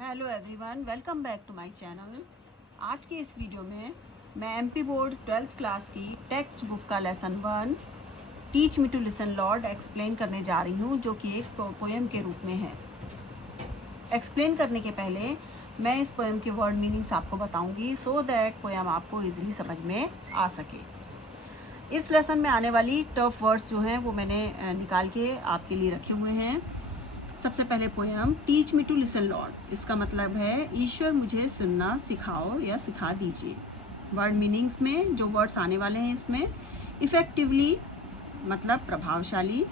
Hello everyone, welcome back to my channel. आज की इस वीडियो में मैं एमपी बोर्ड 12th क्लास की टेक्स्ट बुक का lesson 1 teach me to listen lord explain करने जा रही हूँ, जो कि एक पोएम के रूप में है। एक्सप्लेन करने के पहले मैं इस पोएम के वर्ड मीनिंग्स आपको बताऊंगी, सो दैट पोएम आपको इजीली समझ में आ सके। इस लेसन में आने वाली टफ वर्ड्स जो हैं वो मैंने निकाल के आपके लिए रखे हुए हैं। सबसे पहले poem teach me to listen lord, इसका मतलब है ईश्वर मुझे सुनना सिखाओ या सिखा दीजिए। वर्ड मीनिंग्स में जो वर्ड्स आने वाले हैं इसमें इफेक्टिवली मतलब प्रभावशाली,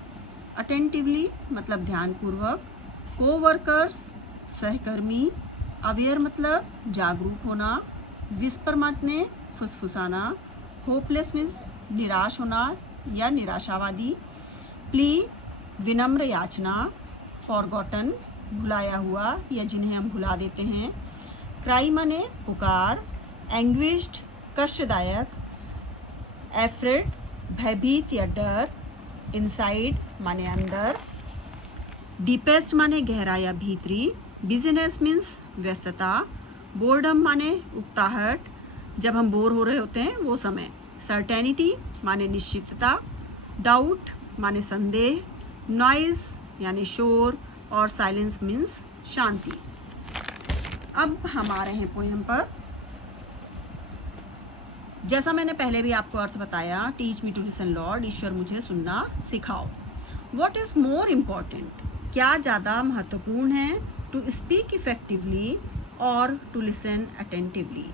अटेंटिवली मतलब ध्यानपूर्वक, कोवर्कर्स सहकर्मी, अवेयर मतलब जागरूक होना, विस्पर मतलब फुसफुसाना, होपलेस मीन्स निराश होना या निराशावादी, प्ली विनम्र याचना, फॉरगॉटन भुलाया हुआ या जिन्हें हम भुला देते हैं, क्राई माने पुकार, एंग्विश्ड कष्टदायक, एफ्रेड भयभीत या डर, इनसाइड माने अंदर, डीपेस्ट माने गहरा या भीतरी, बिजनेस मीन्स व्यस्तता, बोर्डम माने उकताहट, जब हम बोर हो रहे होते हैं वो समय, सर्टेनिटी माने निश्चितता, डाउट माने संदेह, नॉइज यानी शोर और साइलेंस मीन्स शांति। अब हम आ रहे हैं पोएम पर। जैसा मैंने पहले भी आपको अर्थ बताया, teach me to listen lord, ईश्वर मुझे सुनना सिखाओ। व्हाट इज मोर इम्पॉर्टेंट, क्या ज़्यादा महत्वपूर्ण है, टू स्पीक इफेक्टिवली और टू लिसन अटेंटिवली,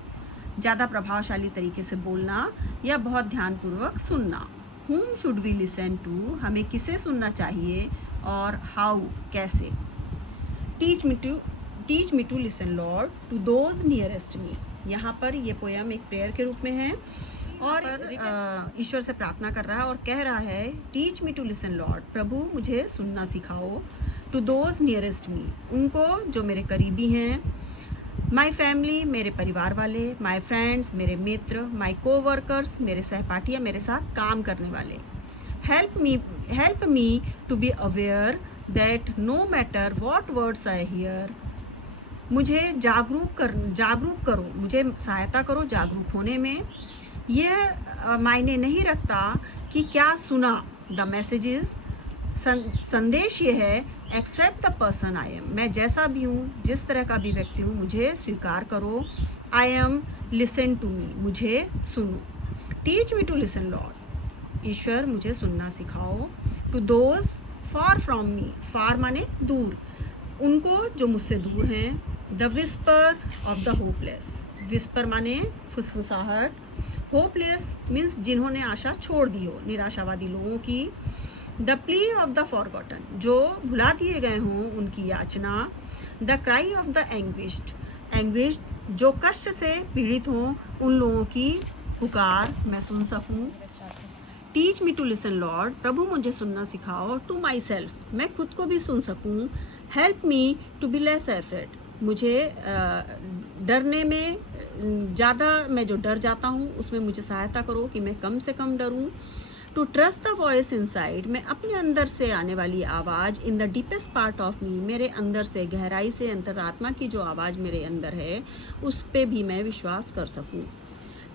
ज़्यादा प्रभावशाली तरीके से बोलना या बहुत ध्यानपूर्वक सुनना। whom should we listen to, हमें किसे सुनना चाहिए, और how कैसे। teach me to listen Lord to those nearest me, यहाँ पर ये पोएम एक प्रेयर के रूप में है और ईश्वर से प्रार्थना कर रहा है और कह रहा है teach me to listen lord, प्रभु मुझे सुनना सिखाओ, टू दोज नियरेस्ट मी, उनको जो मेरे करीबी हैं, माई फैमिली मेरे परिवार वाले, माई फ्रेंड्स मेरे मित्र, माई कोवर्कर्स मेरे सहपाठी, मेरे साथ काम करने वाले, help me to be aware that no matter what words I hear, मुझे जागरूक करो, मुझे सहायता करो जागरूक होने में। यह मायने नहीं रखता कि क्या सुना, द मैसेज इज, संदेश ये है accept the person I am, मैं जैसा भी हूँ, जिस तरह का भी व्यक्ति हूँ, मुझे स्वीकार करो। I am listen to me, मुझे सुनो। Teach me to listen lord, ईश्वर मुझे सुनना सिखाओ। To those far from me, far माने दूर, उनको जो मुझसे दूर हैं। The whisper of the hopeless, whisper माने फुसफुसाहट, होपलेस मीन्स जिन्होंने आशा छोड़ दी हो, निराशावादी लोगों की। The plea of the forgotten, जो भुला दिए गए हों उनकी याचना। The cry of the anguished, जो कष्ट से पीड़ित हों उन लोगों की पुकार मैं सुन सकूं। Teach me to listen lord, प्रभु मुझे सुनना सिखाओ। टू माई सेल्फ, मैं खुद को भी सुन सकूं। Help me to be less afraid, मुझे डरने में ज़्यादा, मैं जो डर जाता हूँ उसमें मुझे सहायता करो कि मैं कम से कम डरूं। To trust the voice inside, मैं अपने अंदर से आने वाली आवाज़, in the deepest part of me, मेरे अंदर से गहराई से अंतरात्मा की जो आवाज़ मेरे अंदर है उस पर भी मैं विश्वास कर सकूं।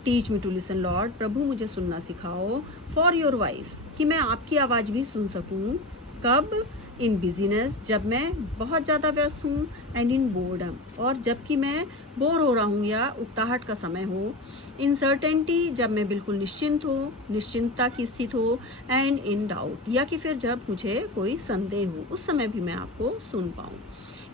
Teach me to listen lord, प्रभु मुझे सुनना सिखाओ। फॉर योर वॉइस, कि मैं आपकी आवाज़ भी सुन सकूं। कब, इन बिजीनेस, जब मैं बहुत ज़्यादा व्यस्त हूँ, एंड इन बोर्डम, और जबकि मैं बोर हो रहा हूँ या उकताहट का समय हो। इन सर्टेनिटी, जब मैं बिल्कुल निश्चिंत हूँ, निश्चिंतता की स्थिति हो। एंड इन डाउट, या कि फिर जब मुझे कोई संदेह हो, उस समय भी मैं आपको सुन पाऊँ।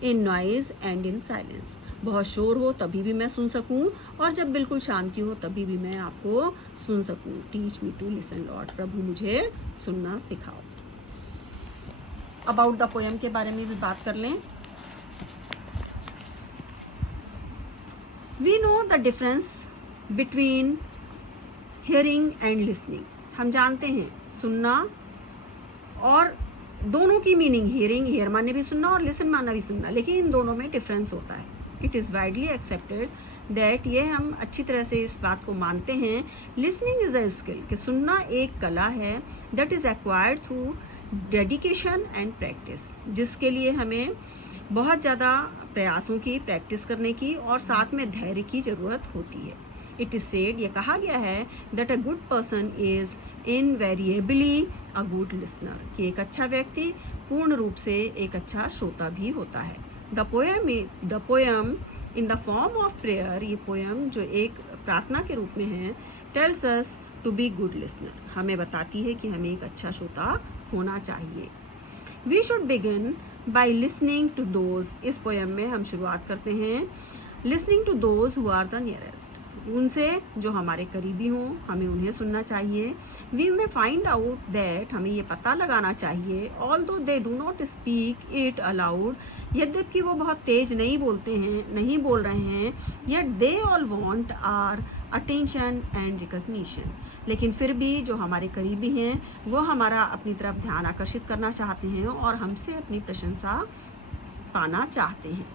इन नॉइज एंड इन साइलेंस, बहुत शोर हो तभी भी मैं सुन सकूं, और जब बिल्कुल शांति हो तभी भी मैं आपको सुन सकूं। Teach me to listen lord, प्रभु मुझे सुनना सिखाओ। अबाउट द पोएम के बारे में भी बात कर लें। We know the difference between hearing and listening, हम जानते हैं सुनना और दोनों की मीनिंग, हियर माने भी सुनना और लिसन माना भी सुनना, लेकिन इन दोनों में डिफरेंस होता है। It is widely accepted that, ये हम अच्छी तरह से इस बात को मानते हैं, लिसनिंग इज़ अ स्किल, कि सुनना एक कला है, that is acquired through dedication and practice, जिसके लिए हमें बहुत ज़्यादा प्रयासों की, प्रैक्टिस करने की और साथ में धैर्य की ज़रूरत होती है। इट इज़ सेड, ये कहा गया है, that a good person is invariably a good listener, कि एक अच्छा व्यक्ति पूर्ण रूप से एक अच्छा श्रोता भी होता है। The poem in the form of prayer, ये पोएम जो एक प्रार्थना के रूप में है, tells us to be good listener, हमें बताती है कि हमें एक अच्छा श्रोता होना चाहिए। We should begin by listening to those, इस पोएम में हम शुरुआत करते हैं listening to those who are the nearest, उनसे जो हमारे करीबी हों, हमें उन्हें सुनना चाहिए। वी में फाइंड आउट दैट, हमें ये पता लगाना चाहिए, although they do not speak it allowed, यद्यपि वो बहुत तेज नहीं बोलते हैं, नहीं बोल रहे हैं, yet they all want our attention and recognition, लेकिन फिर भी जो हमारे करीबी हैं वो हमारा अपनी तरफ ध्यान आकर्षित करना चाहते हैं और हमसे अपनी प्रशंसा पाना चाहते हैं।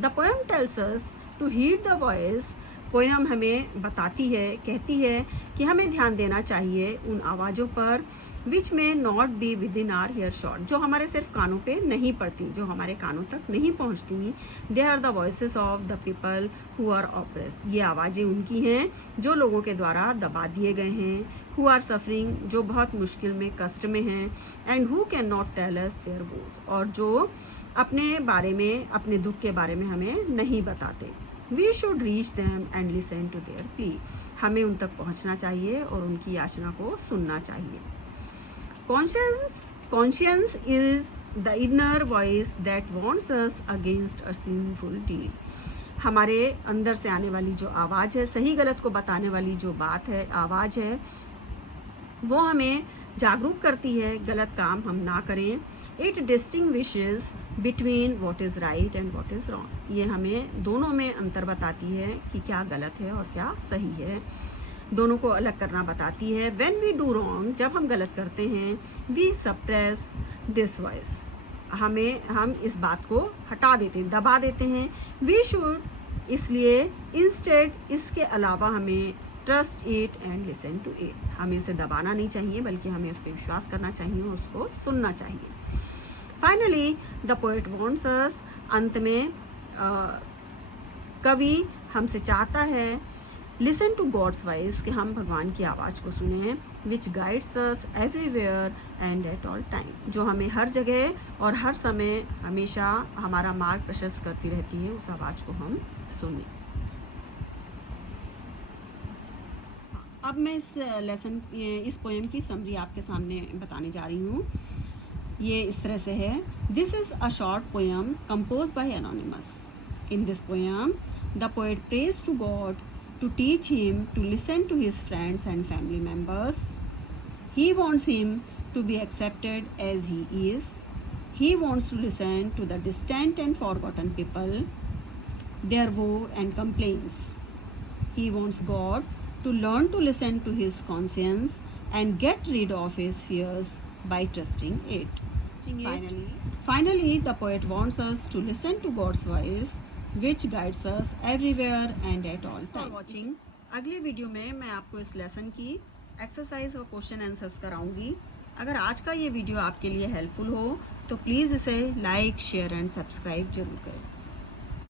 The poem tells us to heed the voice, poem हमें बताती है, कहती है कि हमें ध्यान देना चाहिए उन आवाज़ों पर which may not be within our earshot, जो हमारे सिर्फ कानों पे नहीं पड़ती, जो हमारे कानों तक नहीं पहुंचती। They are the voices of the people who are oppress, ये आवाज़ें उनकी हैं जो लोगों के द्वारा दबा दिए गए हैं, हु आर सफरिंग, जो बहुत मुश्किल में, कष्ट में हैं, and who can not tell us their woes, और जो अपने बारे में, अपने दुख के बारे में हमें नहीं बताते। We should reach them and listen to their plea, हमें उन तक पहुंचना चाहिए और उनकी याचना को सुनना चाहिए। Conscience is the inner voice that warns us against a sinful deed, हमारे अंदर से आने वाली जो आवाज़ है, सही गलत को बताने वाली जो बात है, आवाज़ है, वो हमें जागरूक करती है गलत काम हम ना करें। It distinguishes between what is right and what is wrong, ये हमें दोनों में अंतर बताती है कि क्या गलत है और क्या सही है, दोनों को अलग करना बताती है। व्हेन वी डू रॉन्ग, जब हम गलत करते हैं, वी सप्रेस दिस वॉइस, हम इस बात को हटा देते हैं, दबा देते हैं। वी शुड, इसलिए इंस्टेड, इसके अलावा हमें trust it and listen to it, हमें इसे दबाना नहीं चाहिए बल्कि हमें उस पर विश्वास करना चाहिए, उसको सुनना चाहिए। Finally the poet wants us, अंत में कवि हमसे चाहता है, लिसन टू गॉड्स वॉइस, कि हम भगवान की आवाज़ को सुने, which guides us everywhere and at all time, जो हमें हर जगह और हर समय हमेशा हमारा मार्ग प्रशस्त करती रहती है, उस आवाज़ को हम सुने। अब मैं इस पोएम की समरी आपके सामने बताने जा रही हूँ। ये इस तरह से है, this is a short poem compose by anonymous. In this poem the poet prays to God to teach him to listen to his friends and family members. He wants him to be accepted as he is. He wants to listen to the distant and forgotten people, their woe and complaints. He wants God to learn to listen to his conscience and get rid of his fears by trusting it. Finally, the poet wants us to listen to God's voice, which guides us everywhere and at all time. For watching, अगले video में मैं आपको इस lesson की exercise और question answers कराऊंगी। अगर आज का ये वीडियो आपके लिए हेल्पफुल हो तो प्लीज़ इसे लाइक, शेयर एंड सब्सक्राइब जरूर करें।